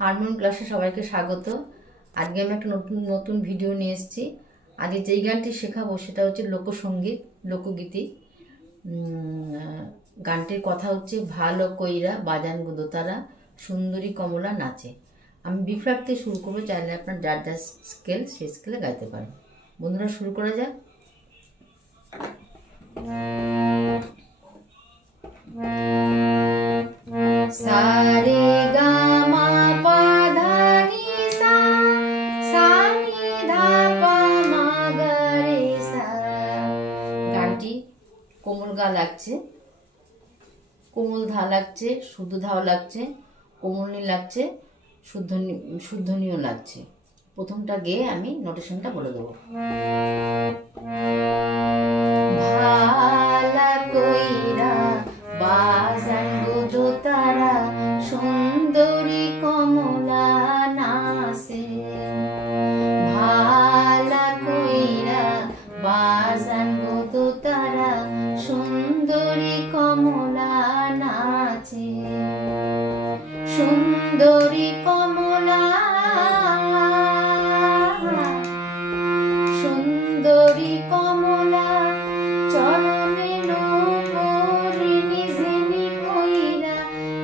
Harmonium ক্লাসে সবাইকে স্বাগত। আজকে আমি একটা নতুন ভিডিও নিয়ে এসেছি। আজকে যেই গানটি শেখাবো সেটা হচ্ছে লোকসঙ্গীত, লোকগীতি। গানটির কথা হচ্ছে ভালো কইরা বাজান গো দোতারা সুন্দরী কমলা নাচে। আমি বি ফ্ল্যাট থেকে শুরু করবো, চাইলে আপনার যার যার স্কেল সেই স্কেলে গাইতে পারেন। বন্ধুরা, শুরু করা যাক। সারে গা মা পা ধা নি সা, সা নি ধা পা মা গা রে সা। গানটি কোমল গা লাগছে, কোমল ধা লাগছে, শুদ্ধ ধাও লাগছে, কোমলনি লাগছে, শুদ্ধনীয় লাগছে। প্রথমটা গেয়ে আমি নোটেশনটা বলে দেবো। ভালা কইরা বাজান গো দোতারা সুন্দরী কমলা নাচে। ভালা কইরা বাজান গো দোতারা সুন্দরী কমলা নাচে। সুন্দরী কমলা, সুন্দরী কমলা চরণে নৌকরিনি ঝিনি কইরা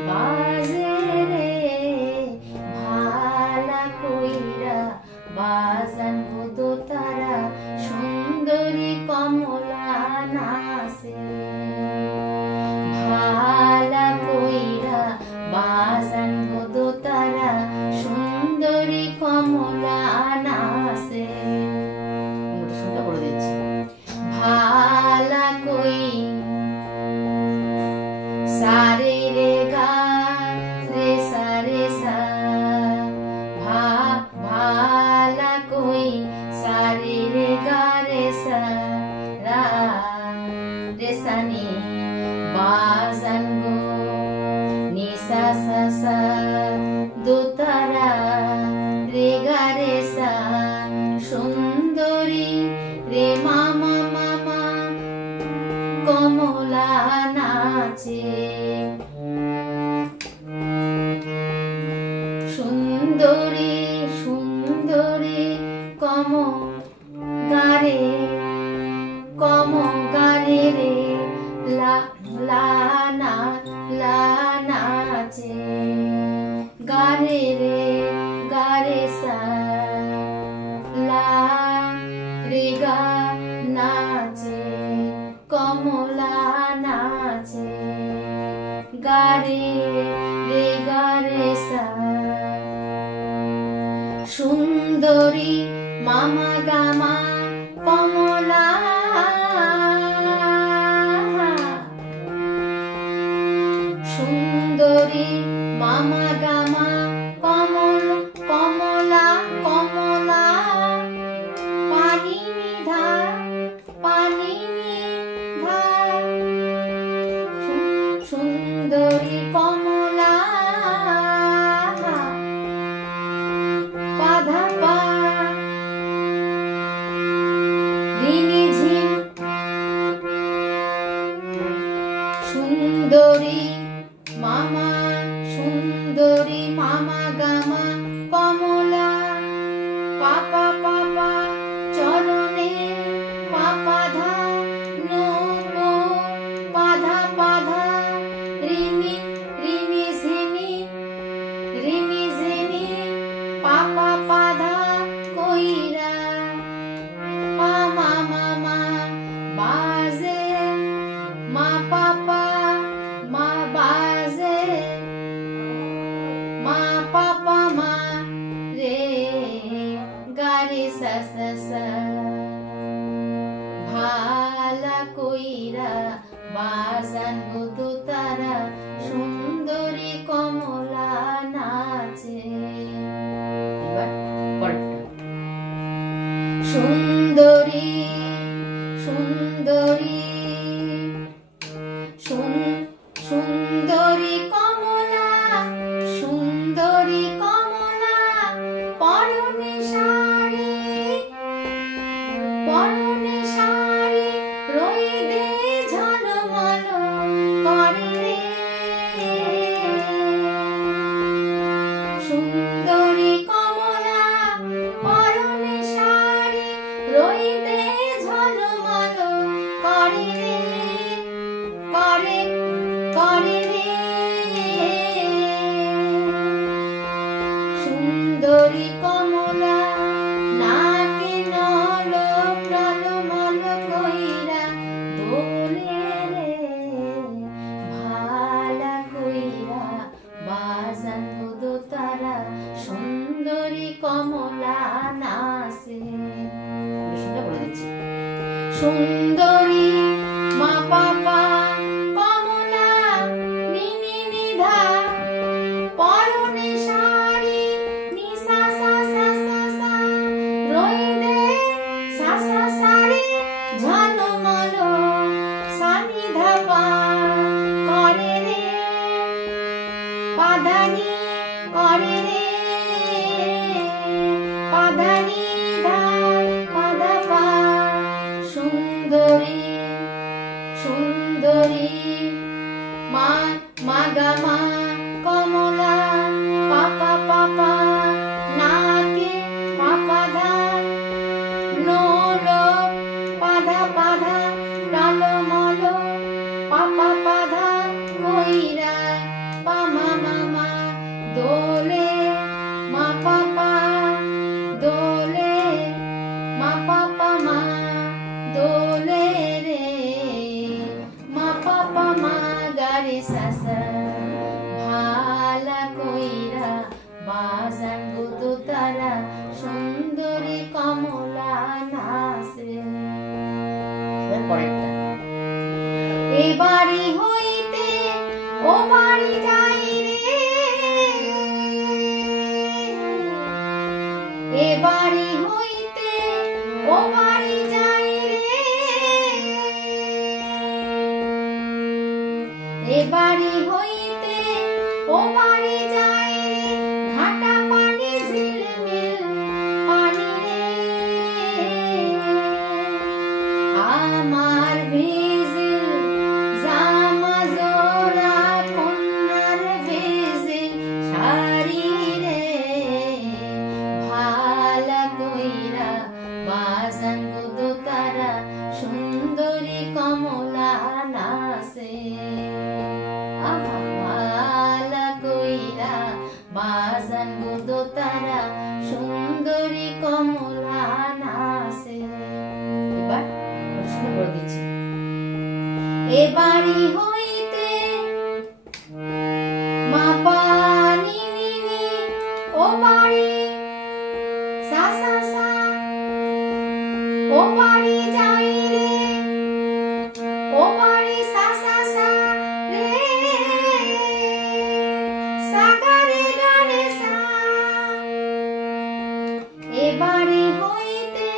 বাজে রে। ভালা কইরা বাজান গো দোতারা সুন্দরী কমলা নাচে। ভালা কইরা বাজান গো দোতারা সুন্দরী কমলা নাচে। নোটেশনটা বলে দিচ্ছি। ভালা কই সারে রে গা রে সা রে সা। ভালা কই সারে রে গা রে সা রা রে সা নি বাজান গো নি সা সা সা দোতারা রে গা রে সা সুন্দরী রে মামা মামা কমলা নাচে। সুন্দরী সুন্দরী গারে রে লা লা না লা নাচে। গারে সা লা রে গা নাচে। কমলা নাচে। গারে সা। সুন্দরী মামা গামা কমলা, সুন্দরী মামা গামা কমলা কমলা পানি ধা পানি ধা। সুন্দরী কমলা পাধা পা রিনি ঝিম। সুন্দরী মামা গামা কমলা পাপা পাপা চরণে পাপা ধা নো পাধা পাধা রিনি রিনি ঝিনি পাপা পাধা কইরা পা মামা বাজে মা পাপা মা বাজে মা পাপা মা রে গা রে সা সা সা। ভালা কইরা বাজান গো দোতারা সুন্দরী কমলা নাচে। এবার পরেরটা। সুন্দরী সুন্দরী সুন্দরী কমলা, সুন্দরী কমলা পরনে শাড়ি রইদে ঝলমল করে রে। সুন্দরী কমলা পরনে শাড়ি রইতে ঝলমল করে রে করে করে রে সুন্দরী কমলা নাকে নল টলমল কইরা দোলে রে ভালা কইরা বাজান দোতারা সুন্দরী কমলা নাচে। বলে দিচ্ছি সুন্দরী মা পাপা কমলা নিনি নিধা পরনে শাড়ি নি সা সা সা সা সা রইদে সা সা শাড়ি ঝলমল সানি ধাপা করে রে পাধানি করে রে পাধানি ধা পাধা পা সুন্দরী সুন্দরী মা মাগা মা কমলা পাপা পাপা নাকে পাপা ধা নোলো পাধা পাধা টলমল পাপা পাধা কইরা পামা মামা দোলে মা পাপা দোলে মা পাপা মা দোলে রে মা পাপা মা গারে সাসা ভালা কইরা বাজান দোতারা সুন্দরী কমলা নাচে। পরেরটা এ বাড়ি হইতে ও বাড়ি যাই রে এ বাড়ি হইতে ও বাড়ি যাই রে এ বাড়ি হইতে ও বাড়ি যাই রে ঘাটা পানি ঝিলমিল পানি রে আমার ভিজিল জামা জোড়া কন্যার ভিজিল শাড়ি রে ভালা কইরা বাজান দোতারা সুন্দরী কমলা নাচে। আহা ভালা কইরা বাজান দোতারা সুন্দরী কমলা নাচে। এবার প্রশ্ন করে দিচ্ছি এ বাড়ি হইতে মা পানি নিনি ও বাড়ি সা সা সা ও বাড়ি যাই রে ও বাড়ি সা সা সা রে সাগারে গারে সা এ বাড়ি হইতে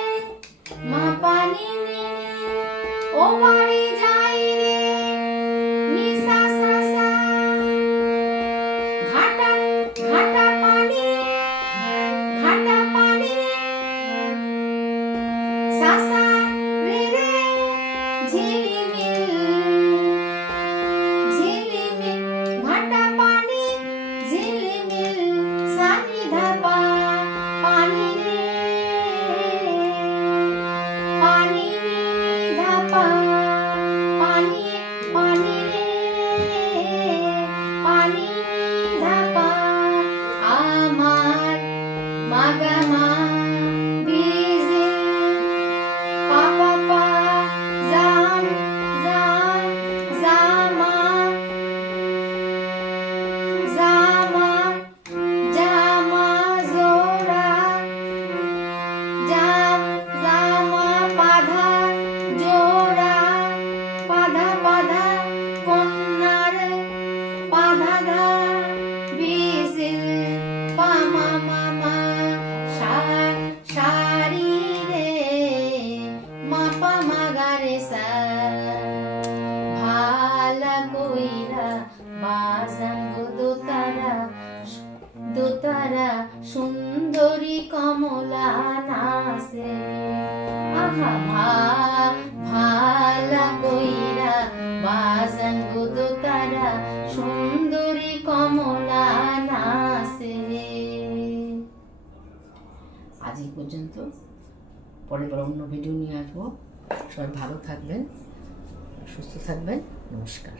মা পানি নিনি ও বাড়ি যাই রে নি সা সা সা ঘাটা ঘাটা পানি সা সা রে রে ঝিলিমিল ঝিলিমিল ঘাটা পানি ঝিলিমিল সানি ধাপা পানি রে পানি ধাপা পানি পানি রে পানি ধাপা আমার মাগা মা ভিজিল পাপা পা জান জান জামা জামা জামা জোড়া জামা পাধা জোড়া পাধা পাধা কন্যার পাধা ধা ভিজিল পামা মামা শাড়ি রে মাপা মাগারে সা ভালা কইরা বাজান দোতারা দোতারা সুন্দরী কমলা নাচে। আহা ভালা কইরা বাজান দোতারা সুন্দরী কমলা নাচে। আজ এই পর্যন্ত। পরের বার অন্য ভিডিও নিয়ে আসবো। সবাই ভালো থাকবেন, সুস্থ থাকবেন। নমস্কার।